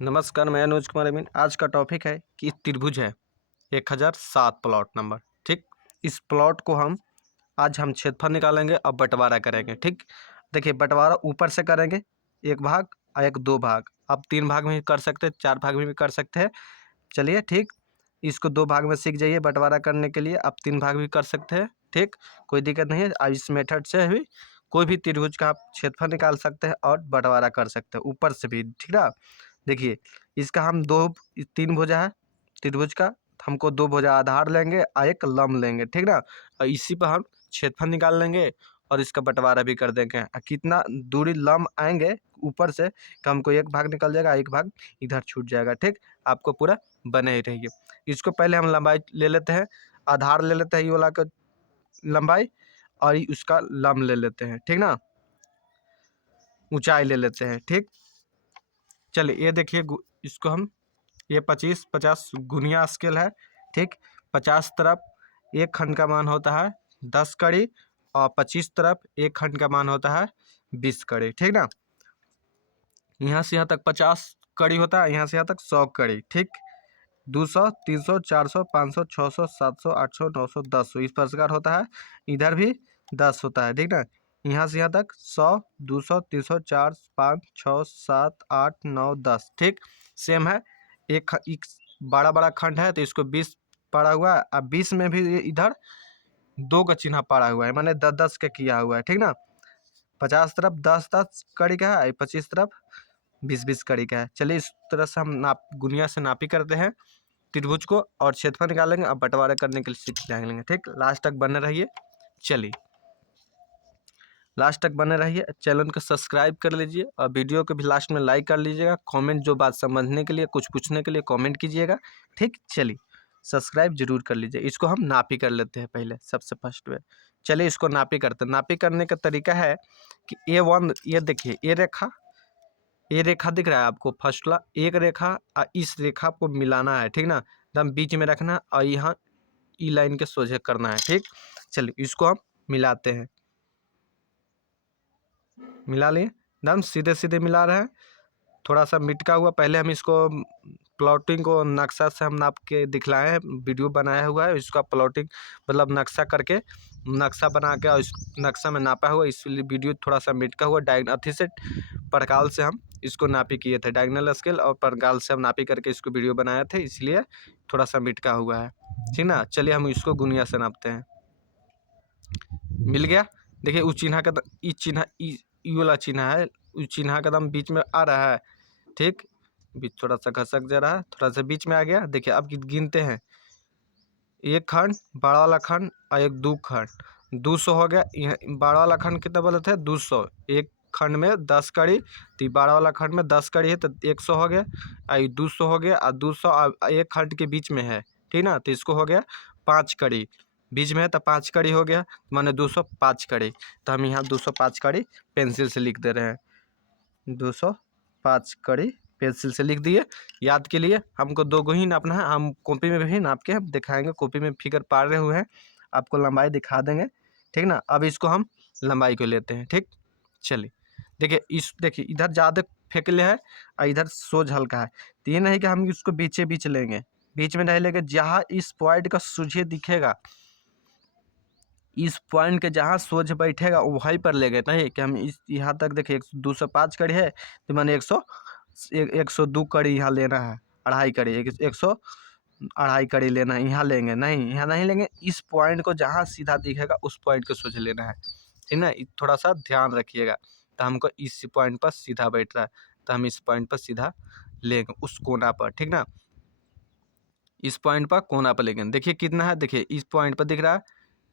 नमस्कार, मैं अनुज कुमार अमीन। आज का टॉपिक है कि त्रिभुज है 1007 प्लॉट नंबर। ठीक, इस प्लॉट को आज हम क्षेत्रफल निकालेंगे और बंटवारा करेंगे। ठीक, देखिए बंटवारा ऊपर से करेंगे, एक भाग और एक दो भाग। आप 3 भाग में भी कर सकते हैं, 4 भाग में भी कर सकते हैं। चलिए ठीक, इसको 2 भाग में सीख जाइए। बंटवारा करने के लिए आप 3 भाग भी कर सकते हैं। ठीक, कोई दिक्कत नहीं है। इस मेथड से भी कोई भी त्रिभुज का आप क्षेत्रफल निकाल सकते हैं और बंटवारा कर सकते हैं ऊपर से भी। ठीक ना, देखिए इसका हम 3 भुजा है त्रिभुज का, हमको 2 भुजा आधार लेंगे और एक लंब लेंगे। ठीक ना, और इसी पर हम क्षेत्रफल निकाल लेंगे और इसका बंटवारा भी कर देंगे। कितना दूरी लंब आएंगे ऊपर से कि हमको एक भाग निकल जाएगा, एक भाग इधर छूट जाएगा। ठीक, आपको पूरा बने ही रहिए। इसको पहले हम लंबाई ले लेते हैं, आधार ले लेते हैं ये वाला का लंबाई, और उसका लंब ले लेते हैं। ठीक ना, ऊंचाई ले लेते हैं। ठीक, चलिए ये देखिए इसको हम ये 25-50 गुनिया स्केल है। ठीक, 50 तरफ एक खंड का मान होता है 10 कड़ी और 25 तरफ एक खंड का मान होता है 20 कड़ी। ठीक ना, यहाँ से यहाँ तक 50 कड़ी होता है, यहाँ से यहाँ तक 100 कड़ी। ठीक, 200, 300, 400, 500, 600, 700, 800, 900, 1000 इस प्रकार होता है। इधर भी 10 होता है। ठीक ना, यहाँ से यहाँ तक 100, 200, 300, 4, 5, 6, 7, 8, 9, 10। ठीक, सेम है। एक बड़ा बड़ा खंड है तो इसको 20 पड़ा हुआ है। अब 20 में भी इधर 2 का चिन्ह पड़ा हुआ है, माने 10-10 का किया हुआ है। ठीक ना, 50 तरफ 10-10 कड़ी का है, 25 तरफ 20-20 कड़ी का है। चलिए इस तरह से हम गुनिया से नापी करते हैं त्रिभुज को और क्षेत्रफल निकालेंगे। अब बंटवारा करने के लिए सीख जाएंगे। ठीक, लास्ट तक बने रहिए। चलिए लास्ट तक बने रहिए, चैनल को सब्सक्राइब कर लीजिए और वीडियो को भी लास्ट में लाइक कर लीजिएगा। कमेंट जो बात समझने के लिए, कुछ पूछने के लिए कमेंट कीजिएगा। ठीक, चलिए सब्सक्राइब जरूर कर लीजिए। इसको हम नापी कर लेते हैं पहले, सबसे फर्स्ट में। चलिए इसको नापी करते हैं। नापी करने का तरीका है कि A1, ये देखिए ये रेखा दिख रहा है आपको, फर्स्ट वाला एक रेखा और इस रेखा को मिलाना है। ठीक ना, एकदम बीच में रखना और यहाँ ई लाइन के सोझे करना है। ठीक, चलिए इसको हम मिलाते हैं। मिला लिए, एकदम सीधे सीधे मिला रहे हैं। थोड़ा सा मिटका हुआ, पहले हम इसको प्लॉटिंग को नक्शा से हम नाप के दिखलाए हैं, वीडियो बनाया हुआ है। इसका प्लॉटिंग मतलब नक्शा करके, नक्शा बना के और इस नक्शा में नापा हुआ, इसलिए वीडियो थोड़ा सा मिटका हुआ। अथी से परकाल से हम इसको नापी किए थे, डायगनल स्केल और परकाल से हम नापी करके इसको वीडियो बनाए थे, इसलिए थोड़ा सा मिटका हुआ है। ठीक ना, चलिए हम इसको गुनिया से नापते हैं। मिल गया, देखिए उस चिन्ह का चिन्ह ई वाला चिन्ह है, उस चिन्ह का दम बीच में आ रहा है। ठीक, बीच थोड़ा सा घसक जा रहा है, थोड़ा सा बीच में आ गया। देखिए अब गिनते हैं, एक खंड बड़ा वाला खंड और एक दो खंड 200 हो गया। यह बड़ा वाला खंड कितना बोले थे 200, एक खंड में 10 कड़ी, तो बड़ा वाला खंड में 10 कड़ी है तो 100 हो गया। और 200 हो गया और 200 एक खंड के बीच में है। ठीक ना, तो इसको हो गया 5 कड़ी, बीच में है तो 5 कड़ी हो गया, माने 205 कड़ी। तो हम यहाँ 205 कड़ी पेंसिल से लिख दे रहे हैं। 205 कड़ी पेंसिल से लिख दिए। याद के लिए हमको 2 को ही नापना है, हम कॉपी में भी नाप के दिखाएंगे। कॉपी में फिगर पारे हुए हैं, आपको लंबाई दिखा देंगे। ठीक ना, अब इसको हम लंबाई को लेते हैं। ठीक, चलिए देखिए इधर ज़्यादा फेंकले है और इधर सोझ हल्का है, तो ये नहीं कि हम इसको बीचे बीच लेंगे, बीच में नहीं लेंगे। जहाँ इस पॉइंट का सोझे दिखेगा, इस पॉइंट के जहाँ सोझ बैठेगा वहीं पर लेंगे। नहीं कि हम इस यहाँ तक देखिए 205 कड़ी है तो मैंने 102 कड़ी यहाँ लेना है, अढ़ाई कड़ी 100 अढ़ाई कड़ी लेना है, यहाँ लेंगे नहीं, यहाँ नहीं लेंगे। इस पॉइंट को जहाँ सीधा दिखेगा उस पॉइंट को सोच लेना है। ठीक ना, थोड़ा सा ध्यान रखिएगा। तो हमको इस पॉइंट पर सीधा बैठ रहा है, तो हम इस पॉइंट पर सीधा लेंगे उस कोना पर। ठीक ना, इस पॉइंट पर कोना पर लेंगे। देखिए कितना है, देखिए इस पॉइंट पर दिख रहा है,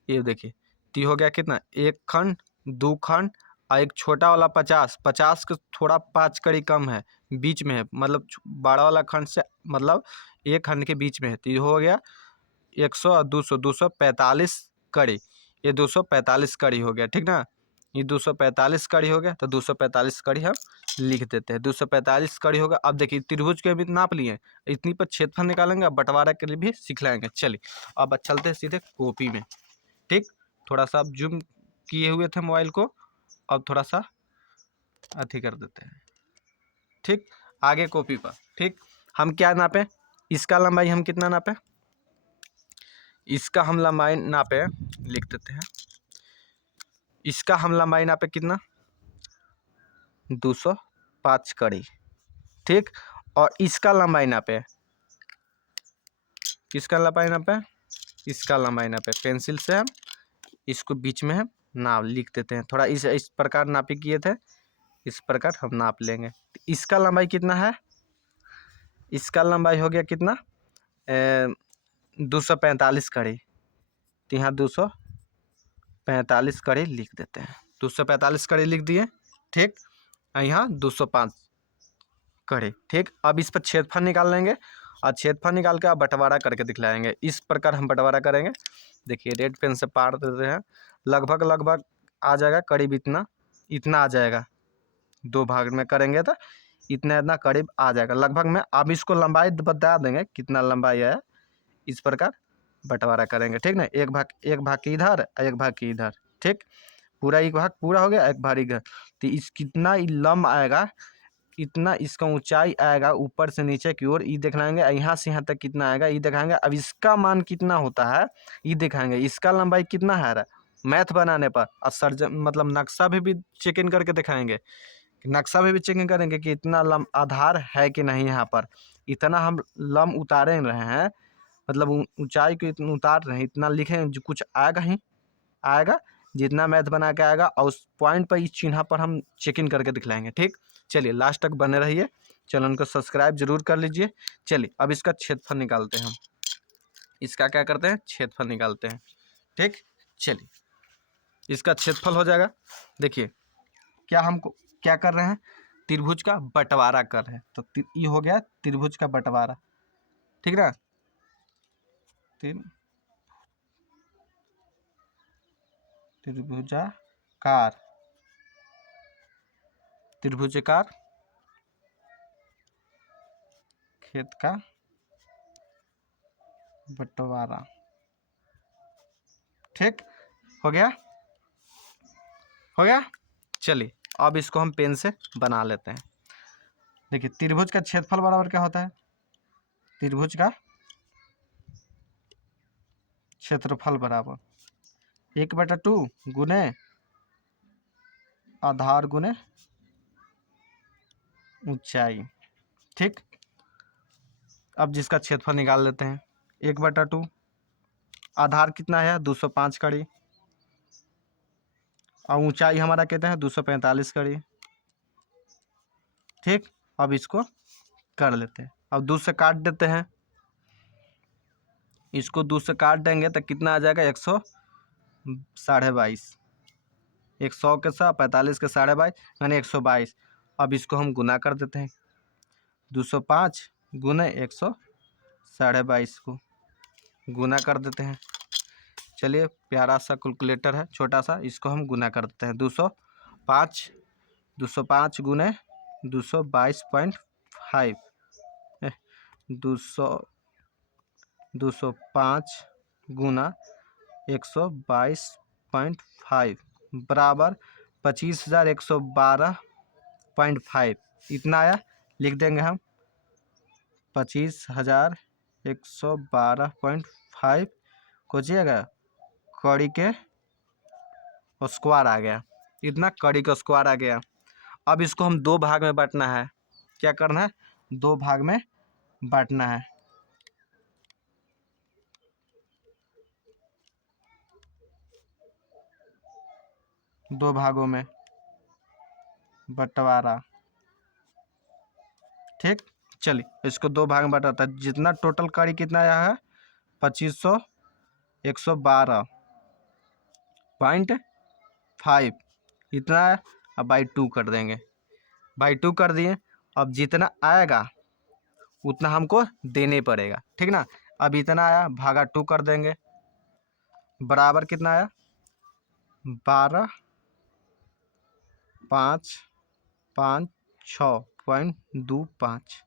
ये देखिए ती हो गया कितना, एक खंड, दो खंड और एक छोटा वाला 50 के थोड़ा 5 कड़ी कम है, बीच में है, मतलब बड़ा वाला खंड से मतलब एक खंड के बीच में है। तो ये हो गया 100 और 200, 245 कड़ी, ये 245 कड़ी हो गया। ठीक ना, ये 245 कड़ी हो गया, तो 245 कड़ी हम लिख देते हैं। 245 कड़ी होगा। अब देखिए त्रिभुज के भी नाप लिए, इतनी पर क्षेत्रफल निकालेंगे। अब बंटवारा के लिए भी सिखलाएंगे। चलिए अब चलते हैं सीधे कॉपी में। ठीक, थोड़ा सा अब जूम किए हुए थे मोबाइल को, अब थोड़ा सा अथी कर देते हैं। ठीक, आगे कॉपी पर। ठीक, हम क्या नापें, इसका लंबाई हम कितना नापें, इसका हम लंबाई नापे, लिख देते हैं, इसका हम लंबाई नापे कितना 205 कड़ी। ठीक, और इसका लंबाई नापे, किसका लंबाई नापे, इसका लंबाई नापे। पेंसिल से हम इसको बीच में हम नाप लिख देते हैं, थोड़ा इस प्रकार नापी किए थे, इस प्रकार हम नाप लेंगे। इसका लंबाई कितना है, इसका लंबाई हो गया कितना 245 कड़ी। तो यहाँ 245 कड़ी लिख देते हैं, 245 कड़ी लिख दिए। ठीक, यहाँ 205 कड़ी। ठीक, अब इस पर क्षेत्रफल निकाल लेंगे और क्षेत्रफल निकाल के अब बंटवारा करके दिखलाएंगे। इस प्रकार हम बंटवारा करेंगे, देखिए रेड पेन से पार देते हैं, लगभग लगभग आ जाएगा करीब इतना, इतना आ जाएगा, 2 भाग में करेंगे तो इतना इतना करीब आ जाएगा लगभग में। अब इसको लंबाई बता देंगे कितना लंबाई है, इस प्रकार बंटवारा करेंगे। ठीक ना, एक भाग की इधर, एक भाग की इधर। ठीक, पूरा एक भाग पूरा हो गया, एक भाग इधर। तो इस कितना लंब आएगा, इतना इसका ऊंचाई आएगा ऊपर से नीचे की ओर, ये दिखाएंगे। यहाँ से यहाँ तक कितना आएगा ये दिखाएंगे। अब इसका मान कितना होता है ये दिखाएंगे, इसका लंबाई कितना है मैथ बनाने पर। और सर्जन मतलब नक्शा भी चेक इन करके दिखाएंगे, नक्शा भी चेकिंग करेंगे कि इतना लंब आधार है कि नहीं, यहाँ पर इतना हम लंब उतारे रहे हैं, मतलब ऊंचाई को इतना उतार रहे हैं, इतना लिखें जो कुछ आएगा ही आएगा, जितना मैथ बना के आएगा। और उस पॉइंट पर इस चिन्ह पर हम चेक इन करके दिखलाएंगे। ठीक, चलिए लास्ट तक बने रहिए, चैनल को सब्सक्राइब जरूर कर लीजिए। चलिए अब इसका क्षेत्रफल निकालते हैं हम, इसका क्या करते हैं क्षेत्रफल निकालते हैं। ठीक, चलिए इसका क्षेत्रफल हो जाएगा। देखिए क्या हमको क्या कर रहे हैं, त्रिभुज का बंटवारा कर रहे हैं, तो ये हो गया त्रिभुज का बंटवारा। ठीक ना, त्रिभुजाकार, त्रिभुजाकार खेत का बंटवारा। ठीक, हो गया, हो गया। चलिए अब इसको हम पेन से बना लेते हैं। देखिए त्रिभुज का क्षेत्रफल बराबर क्या होता है, त्रिभुज का क्षेत्रफल बराबर 1/2 गुने आधार गुने ऊंचाई। ठीक, अब जिसका क्षेत्रफल निकाल लेते हैं, 1/2 आधार कितना है 205 कड़ी, और ऊंचाई हमारा कहते हैं 245 कड़ी। ठीक, अब इसको कर लेते हैं, अब 2 से काट देते हैं, इसको 2 से काट देंगे तो कितना आ जाएगा 122.5, 100 के 100 45 के 22.5 यानी 122। अब इसको हम गुना कर देते हैं, 205 गुने 122 को गुना कर देते हैं। चलिए प्यारा सा कैलकुलेटर है छोटा सा, इसको हम गुना कर देते हैं। 205 गुने 222.5 205 गुना 122.5 बराबर 25,112.5, इतना आया। लिख देंगे हम 25,112.5 खोजिएगा, कड़ी के स्क्वायर आ गया, इतना कड़ी का स्क्वायर आ गया। अब इसको हम 2 भाग में बांटना है, क्या करना है 2 भाग में बांटना है। दो भागों में बंटवारा। ठीक, चलिए इसको 2 भाग में बांटा है, जितना टोटल कड़ी कितना आया है 25,112.5 इतना है। अब बाई 2 कर देंगे, बाई 2 कर दिए। अब जितना आएगा उतना हमको देने पड़ेगा। ठीक ना, अब इतना आया भागा 2 कर देंगे, बराबर कितना आया 12,556.25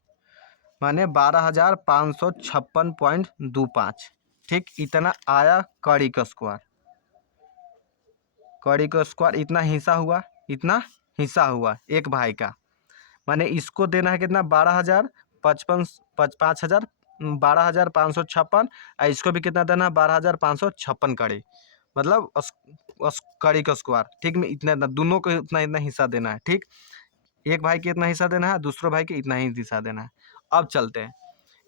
माने 12,556.25। ठीक, इतना आया कड़ी का स्क्वायर, कड़ी का स्क्वायर इतना हिस्सा हुआ, इतना हिस्सा हुआ एक भाई का, माने इसको देना है कितना 12,000 5,000 12,556 और इसको भी कितना देना है 12,556 कड़ी, मतलब कड़ी का स्क्वायर। ठीक में इतना इतना दोनों को इतना इतना हिस्सा देना है। ठीक, एक भाई के इतना हिस्सा देना है, दूसरे भाई के इतना ही हिस्सा देना है। अब चलते हैं,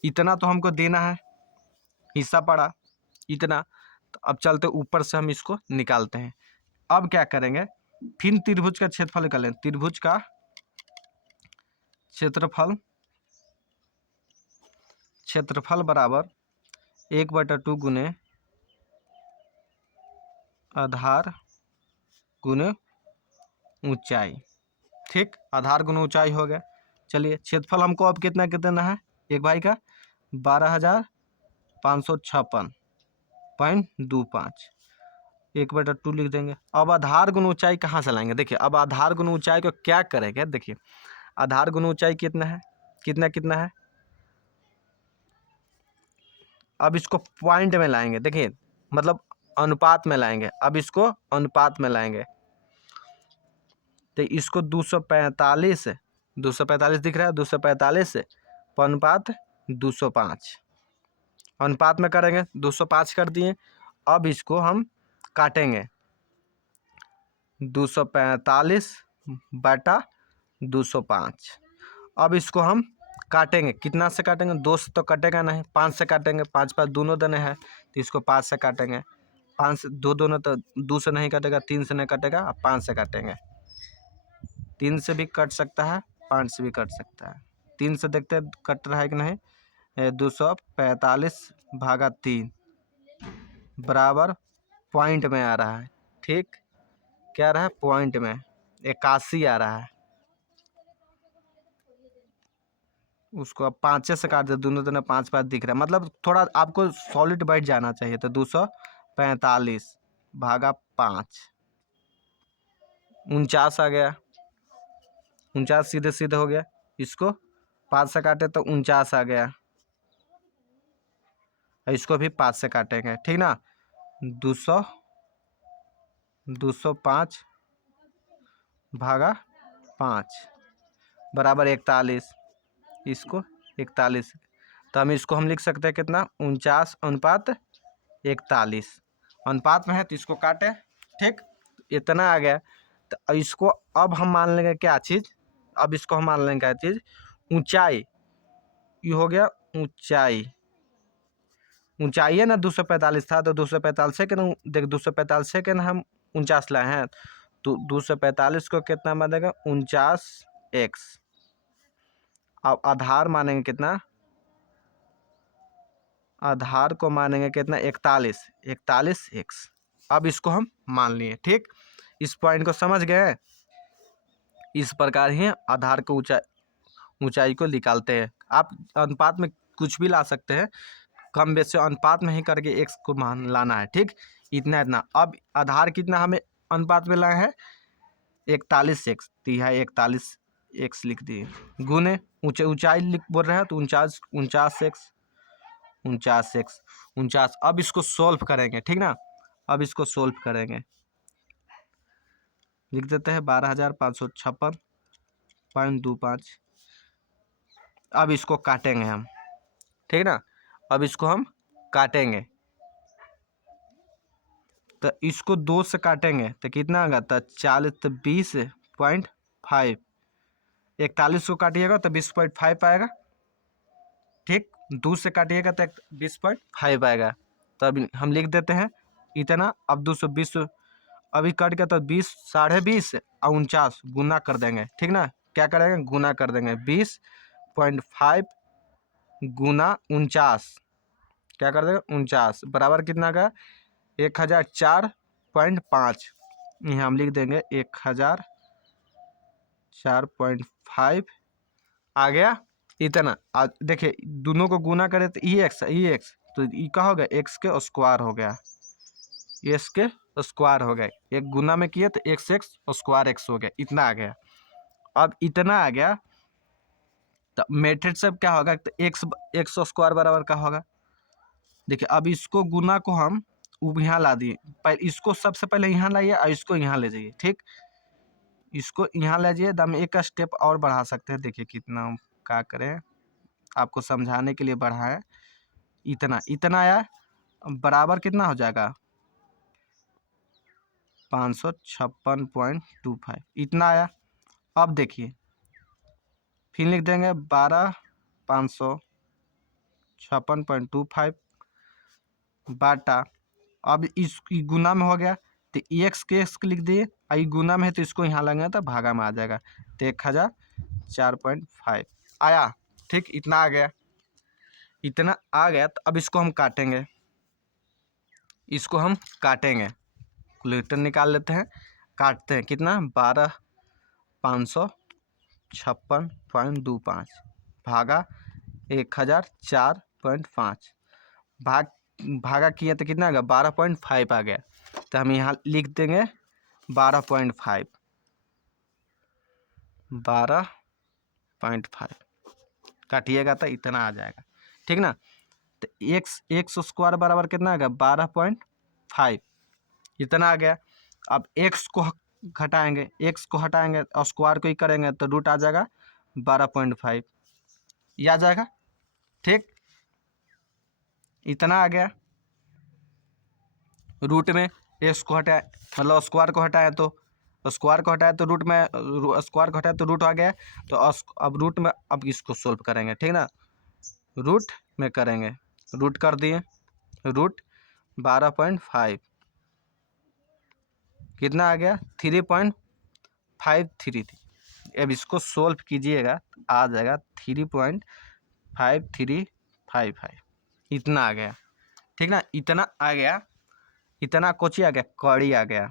इतना तो हमको देना है, हिस्सा पड़ा इतना, तो अब चलते ऊपर से हम इसको निकालते हैं। अब क्या करेंगे, फिर त्रिभुज का क्षेत्रफल निकालें। त्रिभुज का क्षेत्रफल बराबर 1/2 गुने आधार गुने ऊंचाई। ठीक, आधार गुने ऊंचाई हो गया। चलिए क्षेत्रफल हमको अब कितना कितना है, एक भाई का 12,556.25, 1/2 लिख देंगे। अब आधार गुण ऊंचाई कहाँ से लाएंगे, देखिए अब आधार गुण ऊंचाई को क्या करेंगे, देखिए आधार गुण ऊंचाई कितना है, कितना कितना है। अब इसको पॉइंट में लाएंगे, देखिए मतलब अनुपात में लाएंगे। अब इसको अनुपात में लाएंगे तो इसको 245 दिख रहा है, 245 अनुपात 205 अनुपात में करेंगे, 205 कर दिए। अब इसको हम काटेंगे, 245/205। अब इसको हम काटेंगे, कितना से काटेंगे, 2 से तो कटेगा नहीं, 5 से काटेंगे, 5 5 दोनों देने हैं तो इसको 5 से काटेंगे। 5 से 2 दोनों तो 2 से नहीं कटेगा, 3 से नहीं कटेगा, अब 5 से काटेंगे। 3 से भी कट सकता है, 5 से भी कट सकता है। 3 से देखते हैं कट रहा है कि नहीं। 245/3 बराबर पॉइंट में आ रहा है। ठीक, क्या आ रहा है, पॉइंट में 81 आ रहा है। उसको अब 5 से काट दे, दोनों दोनों 5 5 दिख रहा है, मतलब थोड़ा आपको सॉलिड बैठ जाना चाहिए। तो 245/5 49 आ गया, 49 सीधे सीधे हो गया। इसको 5 से काटे तो 49 आ गया, इसको भी 5 से काटेंगे। ठीक ना, 205/5 बराबर 41, इसको 41। तो हम इसको हम लिख सकते हैं कितना, 49/41 अनुपात में है, तो इसको काटे। ठीक, इतना आ गया। तो इसको अब हम मान लेंगे क्या चीज़, अब इसको हम मान लेंगे क्या चीज़, ऊंचाई। ये हो गया ऊंचाई, ऊंचाई है ना 245 था, तो 245 से ना देख 245 से ना हम 49 लाए हैं, तो 245 को कितना मानेगा, 49x। अब आधार मानेंगे कितना, आधार को मानेंगे कितना, 41x। अब इसको हम मान लिए। ठीक, इस पॉइंट को समझ गए। इस प्रकार ही आधार को ऊंचाई को निकालते हैं। आप अनुपात में कुछ भी ला सकते हैं, कम बेस से अनुपात में ही करके एक्स को मान लाना है। ठीक, इतना इतना। अब आधार कितना हमें अनुपात में लाए हैं, 41x, तो यह 41x लिख दिए, गुने ऊंचाई लिख बोल रहे हैं तो 49x। अब इसको सोल्व करेंगे। ठीक ना, अब इसको सोल्व करेंगे, लिख देते हैं 12,556.25। अब इसको काटेंगे हम। ठीक ना, अब इसको हम काटेंगे, तो इसको 2 से काटेंगे तो कितना आएगा, तो 40 तो 20.5, 41 को काटिएगा तो 20.5 आएगा। ठीक, 2 से काटिएगा तो 20.5 आएगा। तो अभी हम लिख देते हैं इतना। अब 220 अभी कट गया तो 20 साढ़े 20 और 49 गुना कर देंगे। ठीक ना, क्या करेंगे, गुना कर देंगे, 20.5 गुना 49, क्या कर देंगे 49 बराबर कितना का 1004.5। यहाँ हम लिख देंगे 1004.5 आ गया इतना। देखिए दोनों को गुना करें तो ई एक्स तो ई का हो गया, एक्स के स्क्वायर हो गया, एक्स के स्क्वायर हो गया। एक गुना में किए तो एक्स स्क्वायर एक्स हो गया, इतना आ गया। अब इतना आ गया तो मेथड से क्या होगा, तो एक्स स्क्वायर बराबर का होगा। देखिए अब इसको गुना को हम यहाँ ला दिए, पहले इसको सबसे पहले यहाँ लाइए और इसको यहाँ ले जाइए। ठीक, इसको यहाँ ले जाइए, तो हम एक स्टेप और बढ़ा सकते हैं। देखिए कितना क्या करें, आपको समझाने के लिए बढ़ा है। इतना आया, बराबर कितना हो जाएगा 556.25 इतना आया। अब देखिए फिर लिख देंगे 12,556.25 बाटा, अब इस गुना में हो गया तो एक्स के एक्स लिख दिए, आई गुना में है तो इसको यहाँ लगेगा तो भागा में आ जाएगा, तो 1004.5 आया। ठीक, इतना आ गया। इतना आ गया तो अब इसको हम काटेंगे, कैलकुलेटर निकाल लेते हैं, काटते हैं। कितना 12,556.25 भागा 1004.5 भागा किया तो कितना आ गया 12.5 आ गया। तो हम यहाँ लिख देंगे 12.5 काटिएगा तो इतना आ जाएगा। ठीक ना, तो एक्स स्क्वायर बराबर कितना आ गया 12.5 इतना आ गया। अब एक्स को हटाएंगे, और स्क्वायर को ही करेंगे तो रूट आ जाएगा 12.5 ये आ जाएगा। ठीक, इतना आ गया। रूट में एक्स को हटाए, मतलब स्क्वायर को हटाए तो रूट में स्क्वायर को हटाए तो रूट आ गया। तो अब रूट में अब इसको सोल्व करेंगे। ठीक ना, रूट में करेंगे, रूट कर दिए, रूट 12.5 कितना आ गया 3.533। अब इसको सोल्व कीजिएगा आ जाएगा 3.5355 इतना आ गया। ठीक ना, इतना आ गया, इतना कोची आ गया कड़ी आ गया,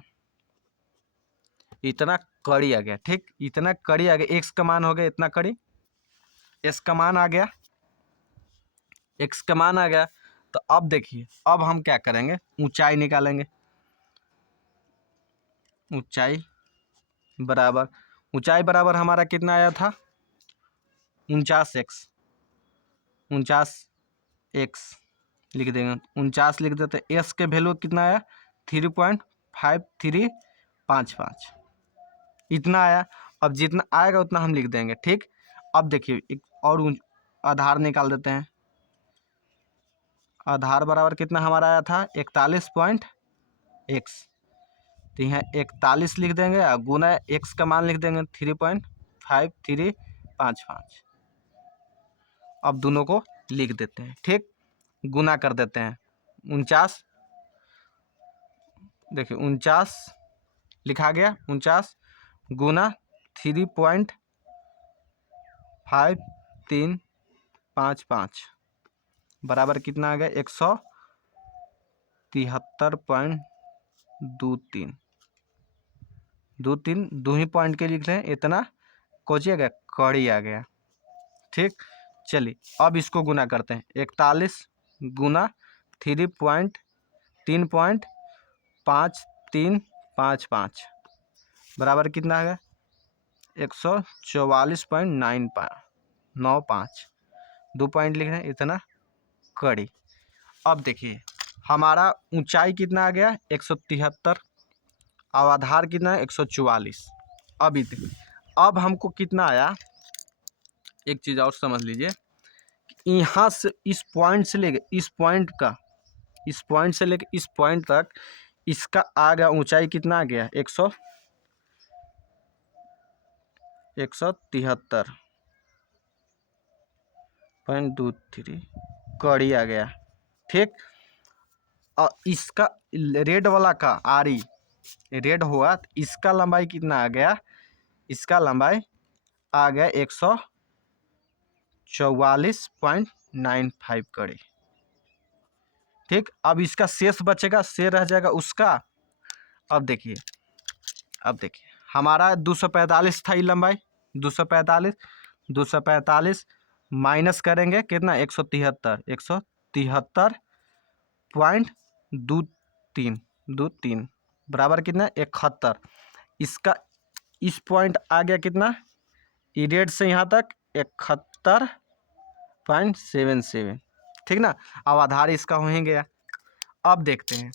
इतना कड़ी आ गया। ठीक, इतना कड़ी आ गया, एक्स का मान हो गया इतना कड़ी, एक्स का मान आ गया, एक्स का मान आ गया। तो अब देखिए अब हम क्या करेंगे, ऊंचाई निकालेंगे। ऊंचाई बराबर हमारा कितना आया था 49x, 49x लिख देंगे, 49 लिख देते। एस के वैल्यू कितना आया 3.5355 इतना आया। अब जितना आएगा उतना हम लिख देंगे। ठीक, अब देखिए एक और आधार निकाल देते हैं। आधार बराबर कितना हमारा आया था 41.x, तो यहाँ 41 लिख देंगे और गुना एक्स का मान लिख देंगे 3.5355। अब दोनों को लिख देते हैं। ठीक, गुना कर देते हैं 49, देखिए 49 लिखा गया, 49 गुना 3.5355 बराबर कितना आ गया 173.23 दो ही पॉइंट के लिख रहे हैं, इतना कोची आ गया कड़ी आ गया। ठीक, चलिए अब इसको गुना करते हैं। 41 गुना 3.5355 बराबर कितना आ गया 144.95 दो पॉइंट लिख रहे हैं इतना कड़ी। अब देखिए हमारा ऊंचाई कितना आ गया 173 और आधार कितना है 144। अब हमको कितना आया, एक चीज़ और समझ लीजिए, यहाँ से इस पॉइंट से लेके इस पॉइंट से लेके इस पॉइंट तक इसका आ गया ऊंचाई कितना आ गया 173.23 कड़ी आ गया। ठीक, और इसका रेड वाला का आरी रेड हुआ तो इसका लंबाई कितना आ गया, इसका लंबाई आ गया 144.95 कड़ी। ठीक, अब इसका शेष बचेगा, शेष रह जाएगा उसका। अब देखिए हमारा 245 था ये लंबाई, 245 माइनस करेंगे कितना 173.23 बराबर कितना 71। इसका इस पॉइंट आ गया कितना ई रेड से यहाँ तक 71.77। ठीक ना, अब आधार इसका हो ही गया। अब देखते हैं,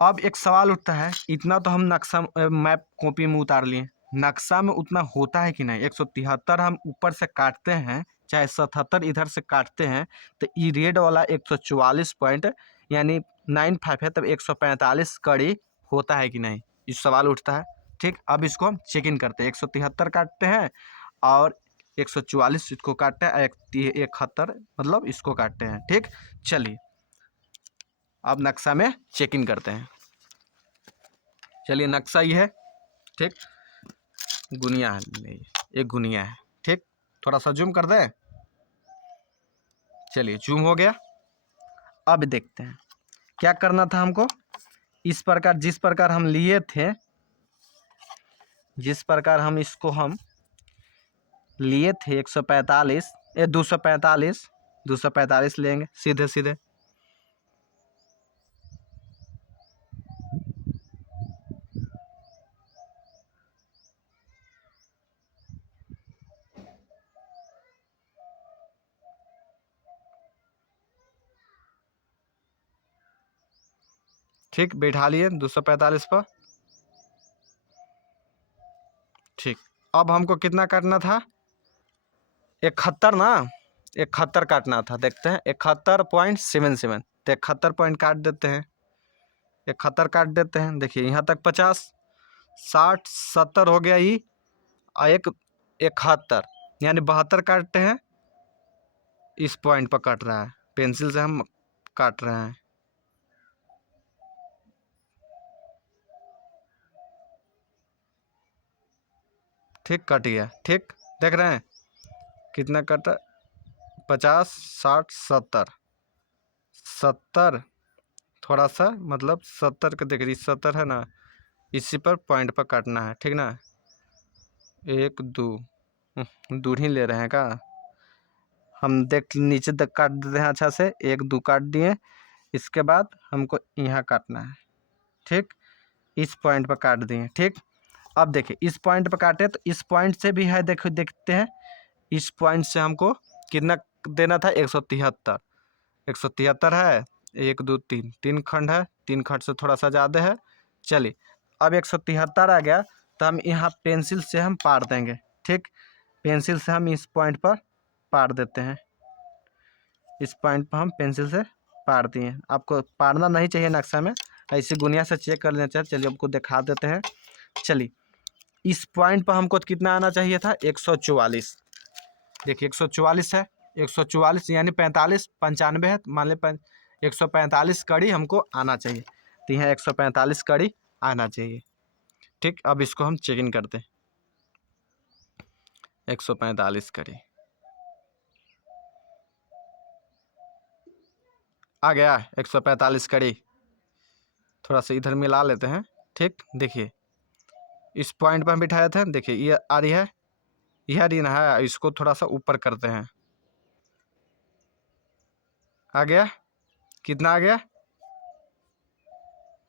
अब एक सवाल उठता है, इतना तो हम नक्शा मैप कॉपी में उतार लिए, नक्शा में उतना होता है कि नहीं। 173 हम ऊपर से काटते हैं चाहे 77 इधर से काटते हैं तो ये रेड वाला 144 पॉइंट यानी 95 है, तब 145 कड़ी होता है कि नहीं, ये सवाल उठता है। ठीक, अब इसको हम चेक इन करते हैं। 173 काटते हैं और 144 इसको काटते हैं, 71 मतलब इसको काटते हैं। ठीक, चलिए अब नक्शा में चेक इन करते हैं। चलिए नक्शा ये है। ठीक, गुनिया है, एक गुनिया है। ठीक, थोड़ा सा जूम कर दें। चलिए जूम हो गया। अब देखते हैं क्या करना था हमको। इस प्रकार जिस प्रकार हम लिए थे, जिस प्रकार हम इसको हम लिए थे 145 245 लेंगे सीधे सीधे। ठीक, बैठा लिए 245 पर। ठीक, अब हमको कितना काटना था, 71 ना, 71 काटना था। देखते हैं 71.77, तो 71 पॉइंट काट देते हैं, 71 काट देते हैं। देखिए यहाँ तक 50, 60, 70 हो गया ये, और एक 71 यानी 72 काटते हैं। इस पॉइंट पर काट रहा है, पेंसिल से हम काट रहे हैं। ठीक, कट गया। ठीक, देख रहे हैं कितना कटा, 50, 60, 70, 70 थोड़ा सा मतलब 70 का देख रही, 70 है ना, इसी पर पॉइंट पर काटना है। ठीक ना, 1 2 दूर ही ले रहे हैं का, हम देख नीचे तक काट देते हैं अच्छा से। 1 2 काट दिए, इसके बाद हमको यहाँ काटना है। ठीक, इस पॉइंट पर काट दिए। ठीक, अब देखिए इस पॉइंट पर काटे तो इस पॉइंट से भी है, देखो देखते हैं इस पॉइंट से हमको कितना देना था, 173। 173 है, 1 2 3 3 खंड है, 3 खंड से थोड़ा सा ज़्यादा है। चलिए अब 173 आ गया तो हम यहाँ पेंसिल से हम पार देंगे। ठीक, पेंसिल से हम इस पॉइंट पर पार देते हैं। इस पॉइंट पर हम पेंसिल से पार दिए। आपको पारना नहीं चाहिए नक्शा में, ऐसी गुनिया से चेक कर लेना चाहिए। चलिए आपको दिखा देते हैं। चलिए इस पॉइंट पर हमको कितना आना चाहिए था, 144। देखिए 144 है, 144 यानी 45, 95 है, मान ले 145 कड़ी हमको आना चाहिए, तो यहाँ 145 कड़ी आना चाहिए। ठीक, अब इसको हम चेक इन करते हैं। 145 कड़ी आ गया, 145 कड़ी। थोड़ा सा इधर मिला लेते हैं। ठीक, देखिए इस पॉइंट पर हम बिठाए थे, देखिए ये आ रही है, यह रही ना है, इसको थोड़ा सा ऊपर करते हैं। आ गया, कितना आ गया,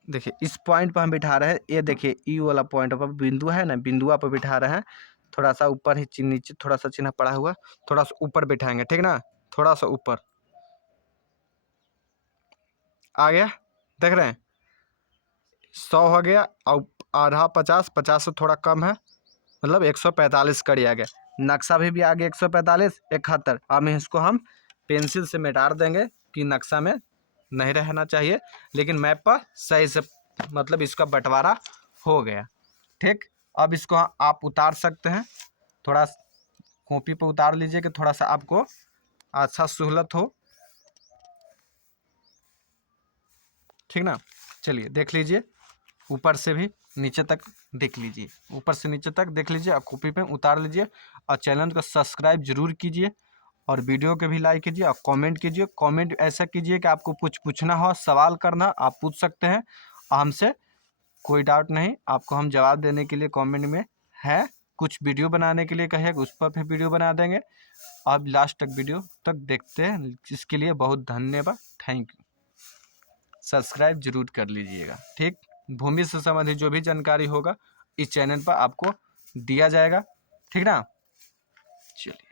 देखिए इस पॉइंट पर हम बिठा रहे हैं। ये देखिए ई वाला पॉइंट पर बिंदु है ना, बिंदुआ पर बिठा रहे हैं। थोड़ा सा ऊपर ही नीचे थोड़ा सा चिन्ह पड़ा हुआ, थोड़ा सा ऊपर बिठाएंगे। ठीक ना, थोड़ा सा ऊपर आ गया, देख रहे हैं 100 हो गया, और आधा 50, 50 से थोड़ा कम है, मतलब 145 कड़ी आ गया। नक्शा भी आ गया 145, 71। अब इसको हम पेंसिल से मिटा देंगे कि नक्शा में नहीं रहना चाहिए, लेकिन मैप पर सही से मतलब इसका बंटवारा हो गया। ठीक, अब इसको आप उतार सकते हैं, थोड़ा कॉपी पर उतार लीजिए कि थोड़ा सा आपको अच्छा सहूलत हो। ठीक ना, चलिए देख लीजिए, ऊपर से भी नीचे तक देख लीजिए, ऊपर से नीचे तक देख लीजिए और कॉपी पे उतार लीजिए। और चैनल को सब्सक्राइब जरूर कीजिए, और वीडियो के भी लाइक कीजिए और कमेंट कीजिए। कमेंट ऐसा कीजिए कि आपको कुछ पूछना हो, सवाल करना, आप पूछ सकते हैं, हमसे कोई डाउट नहीं, आपको हम जवाब देने के लिए कमेंट में है। कुछ वीडियो बनाने के लिए कहिए, उस पर भी वीडियो बना देंगे। आप लास्ट तक वीडियो तक देखते हैं, इसके लिए बहुत धन्यवाद, थैंक यू। सब्सक्राइब जरूर कर लीजिएगा। ठीक, भूमि से संबंधित जो भी जानकारी होगा इस चैनल पर आपको दिया जाएगा। ठीक ना, चलिए।